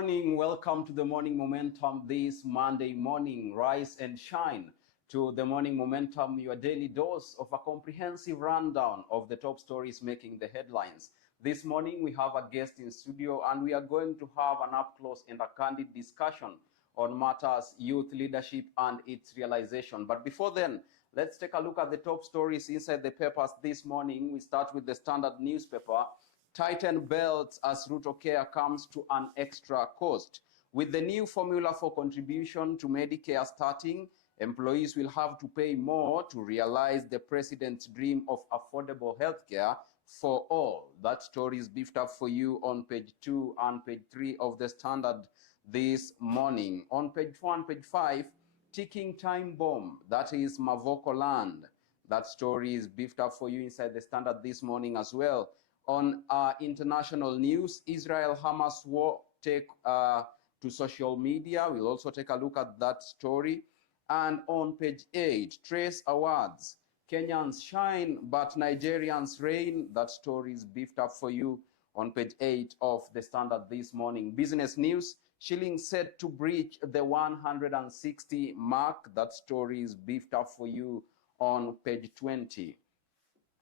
morning. Welcome to the Morning Momentum this Monday morning. Rise and shine to the Morning Momentum, your daily dose of a comprehensive rundown of the top stories making the headlines. This morning we have a guest in studio and we are going to have an up-close and a candid discussion on matters youth leadership and its realization. But before then, let's take a look at the top stories inside the papers this morning. We start with the Standard newspaper. Tighten belts as Ruto Care comes to an extra cost. With the new formula for contribution to Medicare starting, employees will have to pay more to realize the president's dream of affordable healthcare for all. That story is beefed up for you on page 2 and page 3 of the Standard this morning. On page 4 and page 5, ticking time bomb, that is Mavoko land. That story is beefed up for you inside the Standard this morning as well. On international news, Israel-Hamas war take to social media. We'll also take a look at that story. And on page 8, Trace Awards. Kenyans shine, but Nigerians reign. That story is beefed up for you on page 8 of the Standard this morning. Business news, shilling set to breach the 160 mark. That story is beefed up for you on page 20.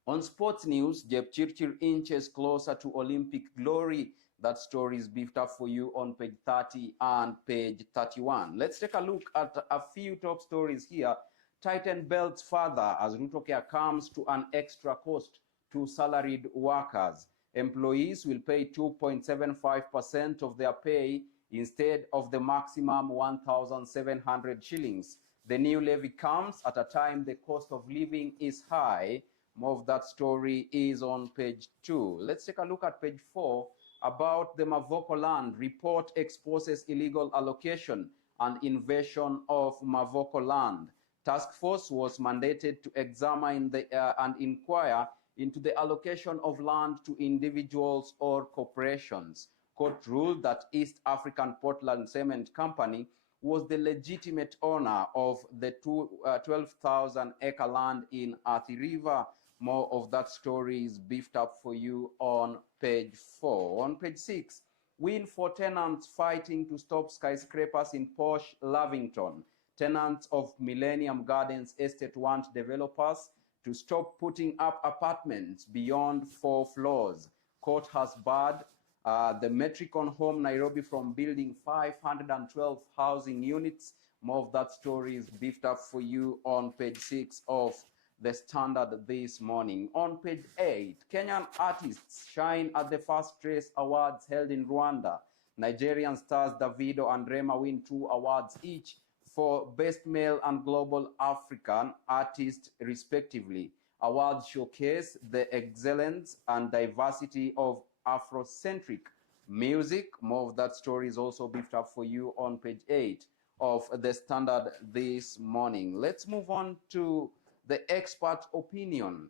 On sports news, Jepchirchir inches closer to Olympic glory. That story is beefed up for you on page 30 and page 31. Let's take a look at a few top stories here. Tighten belts further as Ruto Care comes to an extra cost to salaried workers. Employees will pay 2.75% of their pay instead of the maximum 1,700 shillings. The new levy comes at a time the cost of living is high. More of that story is on page 2. Let's take a look at page 4 about the Mavoko land. Report exposes illegal allocation and invasion of Mavoko land. Task force was mandated to examine and inquire into the allocation of land to individuals or corporations. Court ruled that East African Portland Cement Company was the legitimate owner of the 12,000-acre land in Athi River. More of that story is beefed up for you on page 4. On page 6, win for tenants fighting to stop skyscrapers in posh Lavington. Tenants of Millennium Gardens Estate want developers to stop putting up apartments beyond 4 floors. Court has barred the Metricon Home Nairobi from building 512 housing units. More of that story is beefed up for you on page 6 of the Standard this morning. On page 8, Kenyan artists shine at the first Trace Awards held in Rwanda. Nigerian stars Davido and Rema win 2 awards each for Best Male and Global African Artist, respectively. Awards showcase the excellence and diversity of Afrocentric music. More of that story is also beefed up for you on page 8 of the Standard this morning. Let's move on to the expert opinion.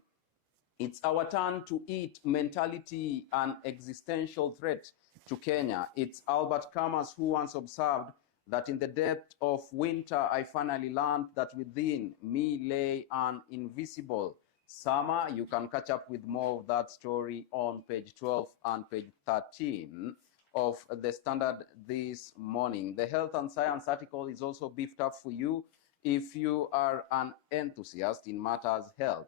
It's our turn to eat mentality, an existential threat to Kenya. It's Albert Camus who once observed that in the depth of winter, I finally learned that within me lay an invisible summer. You can catch up with more of that story on page 12 and page 13 of the Standard this morning. The health and science article is also beefed up for you if you are an enthusiast in matters health.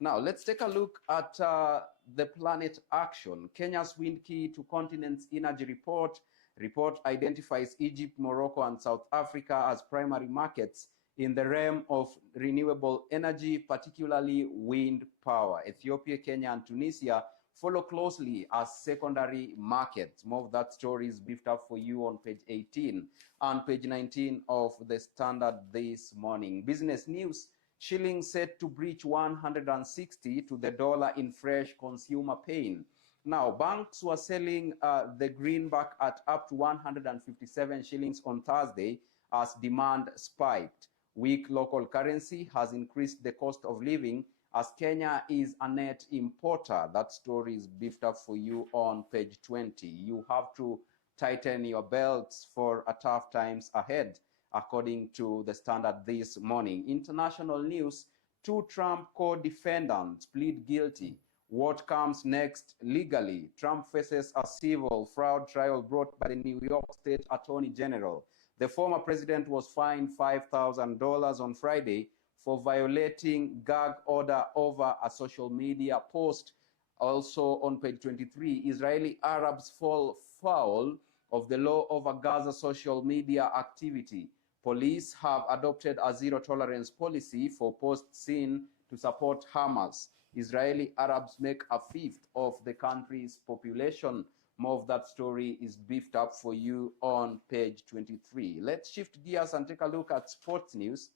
Now, let's take a look at the Planet Action. Kenya's wind key to continent's energy report. Report identifies Egypt, Morocco, and South Africa as primary markets in the realm of renewable energy, particularly wind power. Ethiopia, Kenya, and Tunisia follow closely as secondary markets. More of that story is beefed up for you on page 18 and page 19 of the Standard this morning. Business news, shilling set to breach 160 to the dollar in fresh consumer pain. Now, banks were selling the greenback at up to 157 shillings on Thursday as demand spiked. Weak local currency has increased the cost of living as Kenya is a net importer. That story is beefed up for you on page 20. You have to tighten your belts for a tough times ahead, according to the Standard this morning. International news, 2 Trump co-defendants plead guilty What comes next legally? Trump faces a civil fraud trial brought by the New York State Attorney General. The former president was fined $5,000 on Friday for violating gag order over a social media post. Also on page 23, Israeli Arabs fall foul of the law over Gaza social media activity. Police have adopted a zero-tolerance policy for posts seen to support Hamas. Israeli Arabs make a fifth of the country's population. More of that story is beefed up for you on page 23. Let's shift gears and take a look at sports news.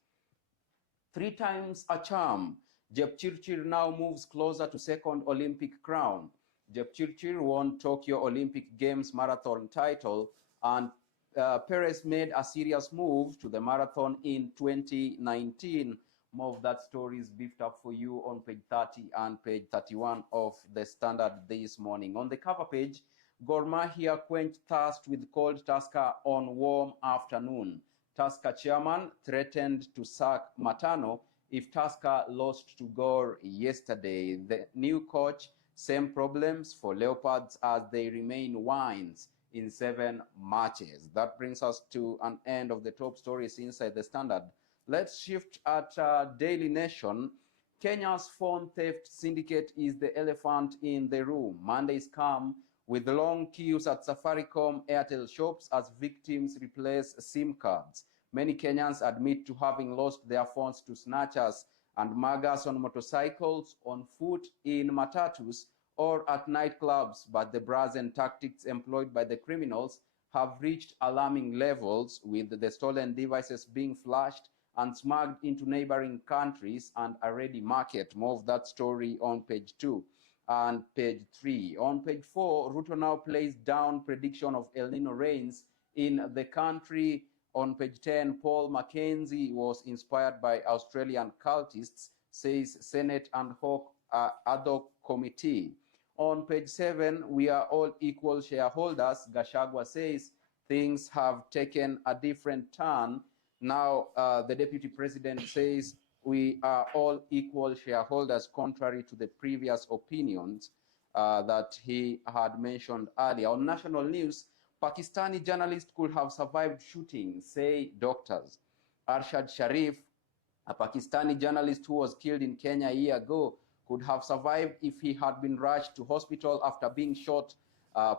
3 times a charm, Jepchirchir now moves closer to second Olympic crown. Jepchirchir won Tokyo Olympic Games marathon title, and Perez made a serious move to the marathon in 2019. More of that story is beefed up for you on page 30 and page 31 of the Standard this morning. On the cover page, Gor Mahia quenched thirst with cold Tusker on warm afternoon. Tusker chairman threatened to sack Matano if Tusker lost to Gor yesterday. The new coach, same problems for Leopards as they remain wines in 7 matches. That brings us to an end of the top stories inside the Standard. Let's shift at Daily Nation. Kenya's phone theft syndicate is the elephant in the room. Mondays come with long queues at Safaricom Airtel shops as victims replace SIM cards. Many Kenyans admit to having lost their phones to snatchers and muggers on motorcycles, on foot, in matatus, or at nightclubs, but the brazen tactics employed by the criminals have reached alarming levels, with the stolen devices being flashed and smuggled into neighboring countries and a ready market. More of that story on page 2 and page 3. On page 4, Ruto now plays down prediction of El Nino rains in the country. On page 10, Paul Mackenzie was inspired by Australian cultists, says Senate and Hoc ad hoc committee. On page 7, we are all equal shareholders. Gachagua says things have taken a different turn. Now, the deputy president says we are all equal shareholders, contrary to the previous opinions that he had mentioned earlier. On national news, Pakistani journalist could have survived shooting, say doctors. Arshad Sharif, a Pakistani journalist who was killed in Kenya a year ago, could have survived if he had been rushed to hospital after being shot,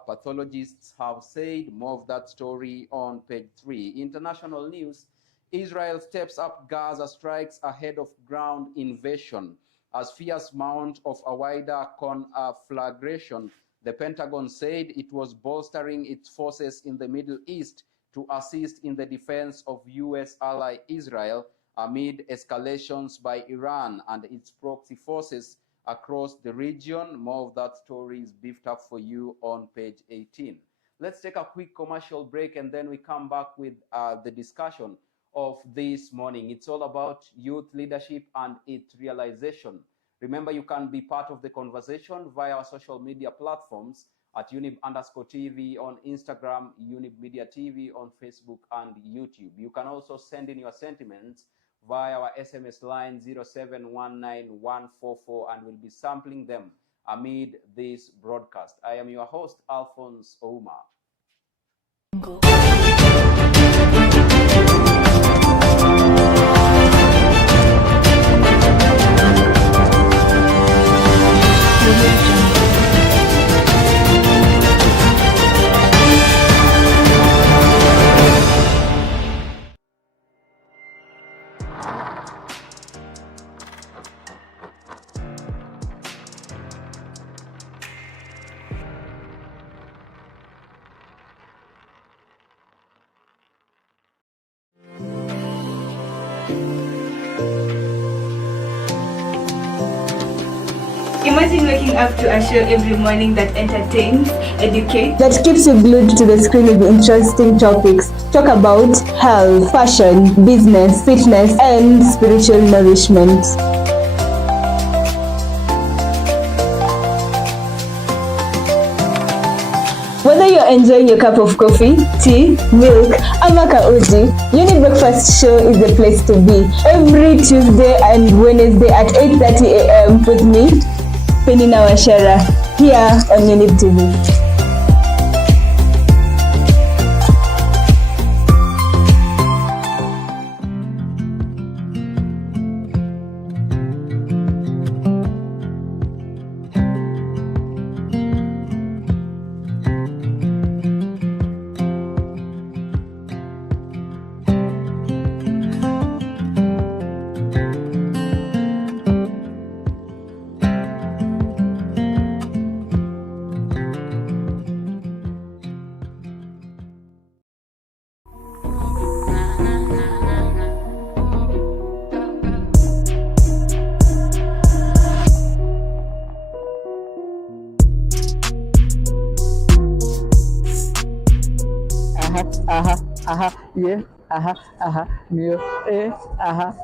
pathologists have said. More of that story on page 3. International news, Israel steps up Gaza strikes ahead of ground invasion. As fears mount of a wider conflagration, the Pentagon said it was bolstering its forces in the Middle East to assist in the defense of U.S. ally Israel amid escalations by Iran and its proxy forces across the region. More of that story is beefed up for you on page 18. Let's take a quick commercial break and then we come back with the discussion of this morning. It's all about youth leadership and its realization. Remember, you can be part of the conversation via our social media platforms at Younib_TV on Instagram, Younib Media TV on Facebook and YouTube. You can also send in your sentiments via our SMS line 0719-144, and we'll be sampling them amid this broadcast. I am your host, Alfonsoh. Imagine waking up to a show every morning that entertains, educates, that keeps you glued to the screen with interesting topics. Talk about health, fashion, business, fitness, and spiritual nourishment. Whether you're enjoying your cup of coffee, tea, milk, ama kauji, Younib Breakfast Show is the place to be. Every Tuesday and Wednesday at 8:30 a.m. with me, Penina Washera, here on Younib TV.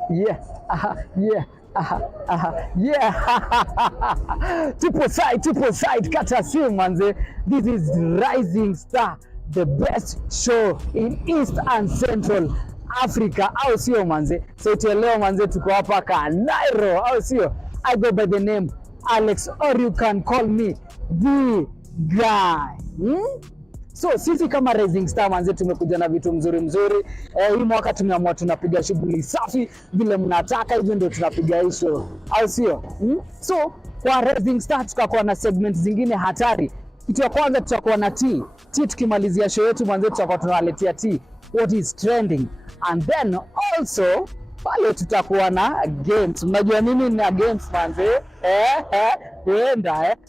Yeah, yeah. Triple side, kata simu manze. This is Rising Star, the best show in East and Central Africa, au sio manze? So leo manze tuko hapa Kanairo, au sio? I go by the name Alex, or you can call me the guy. So sisi kama Rising Star manze tumekuja na vitu mzuri. Hii mwaka tumeamua tunapiga shughuli safi vile mnataka, hivyo ndio tunapiga hii show, au sio? So kwa Rising Star tutakuwa na segment zingine hatari. Kitu ya kwanza tutakuwa na tea. Tukimalizia show yetu manze tutakuwa tunawaletea tea, what is trending, and then also pale tutakuwa na games. Unajua nini na games manze?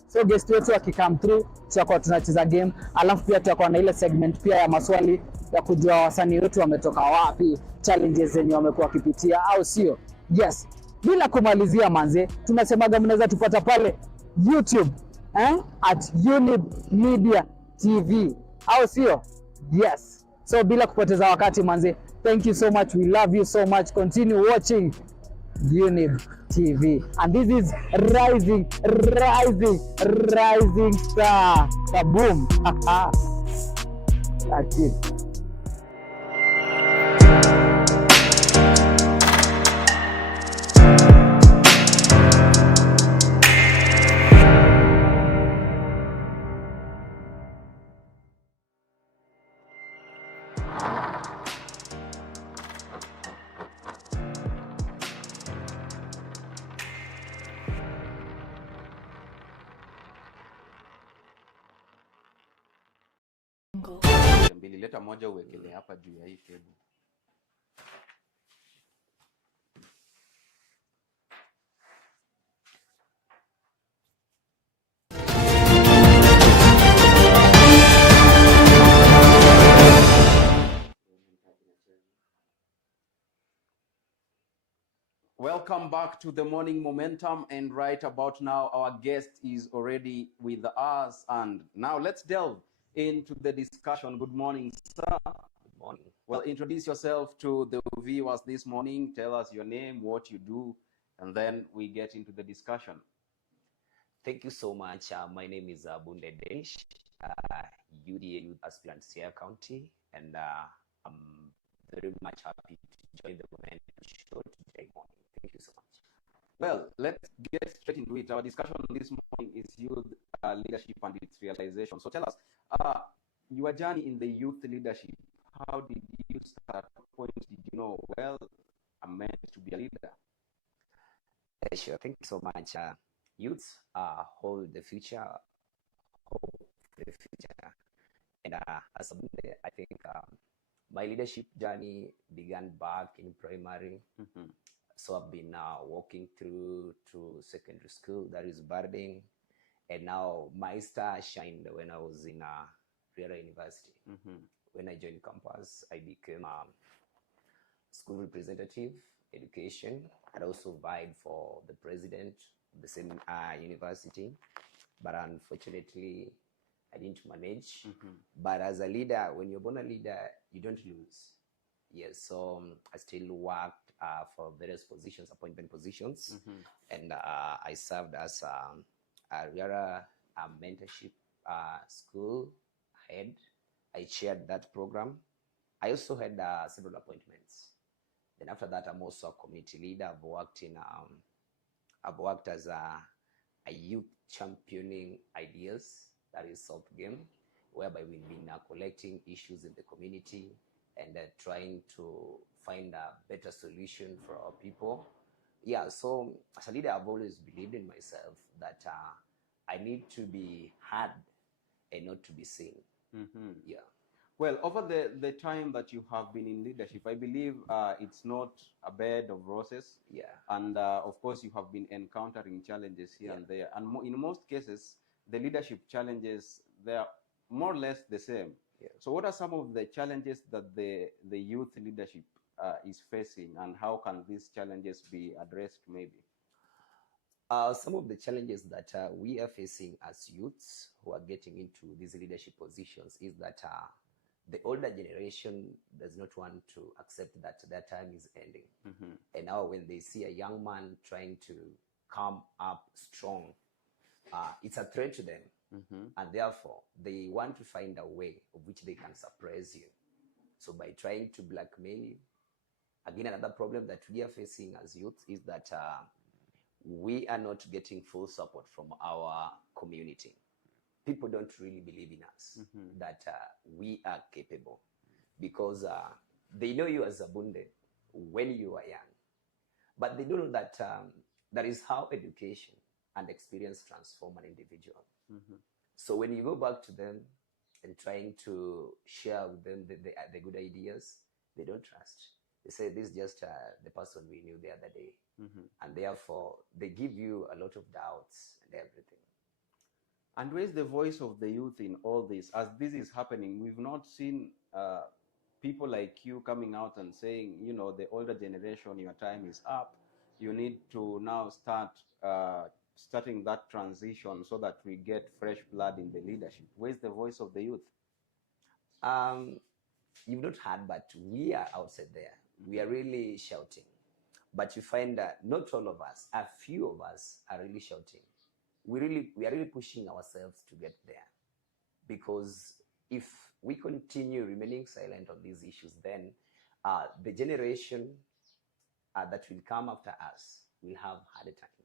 So guest wetu akikam through tutakuwa tunacheza game, alafu pia tutakuwa na ile segment pia ya maswali ya kujua wasanii wetu wametoka wapi, challenges zenye wamekuwa wakipitia, au sio? Yes. Bila kumalizia manze, tunasemaga mnaweza tupata pale YouTube at Younib MEDIA TV, au sio? Yes. So bila kupoteza wakati manze, thank you so much, we love you so much, continue watching Younib TV, and this is Rising Star. Kaboom. That's it. Mbili, leta moja uwekele hapa juu ya hii table. Welcome back to the Morning Momentum, and right about now our guest is already with us, and now let's delve into the discussion. Good morning, sir. Good morning. Well, introduce yourself to the viewers this morning. Tell us your name, what you do, and then we get into the discussion. Thank you so much. My name is Bunde Denish, UDA Youth Aspirant Siaya County, and I'm very much happy to join the Momentum show today morning. Thank you so much. Well, let's get straight into it. Our discussion this morning is youth leadership and its realization. So tell us, your journey in the youth leadership, how did you start? What point did you know, well, I'm meant to be a leader? Sure, thank you so much. Youths hold the future, hope for the future. And as a Bunde, I think my leadership journey began back in primary. So I've been walking through to secondary school, that is Barding, and now my star shined when I was in Riara University. When I joined campus, I became school representative, education. I also vied for the president of the same university, but unfortunately, I didn't manage. But as a leader, when you're born a leader, you don't lose. Yes, so I still worked for various positions, appointment positions, and I served as a Riara mentorship school head. I chaired that program. I also had several appointments. Then after that, I'm also a community leader. I've worked as a a youth championing ideas, that is soft game, whereby we've been collecting issues in the community and trying to find a better solution for our people. Yeah, so as a leader, I've always believed in myself that I need to be heard and not to be seen. Yeah. Well, over the time that you have been in leadership, I believe it's not a bed of roses. Yeah. And of course, you have been encountering challenges here and there. And in most cases, the leadership challenges, they are more or less the same. Yeah. So what are some of the challenges that the youth leadership is facing, and how can these challenges be addressed maybe? Some of the challenges that we are facing as youths who are getting into these leadership positions is that the older generation does not want to accept that their time is ending. And now when they see a young man trying to come up strong, it's a threat to them. And therefore, they want to find a way of which they can suppress you. So by trying to blackmail you, again, another problem that we are facing as youth is that we are not getting full support from our community. People don't really believe in us, that we are capable, because they know you as a bunde when you are young. But they don't know that that is how education and experience transform an individual. So when you go back to them and trying to share with them the good ideas, they don't trust. They say, this is just the person we knew the other day. And therefore, they give you a lot of doubts and everything. And where's the voice of the youth in all this? As this is happening, we've not seen people like you coming out and saying, you know, the older generation, your time is up. You need to now starting that transition so that we get fresh blood in the leadership. Where's the voice of the youth? You've not heard, but we are outside there. We are really shouting. But you find that not all of us, a few of us are really shouting. We are really pushing ourselves to get there. Because if we continue remaining silent on these issues, then the generation that will come after us will have harder time.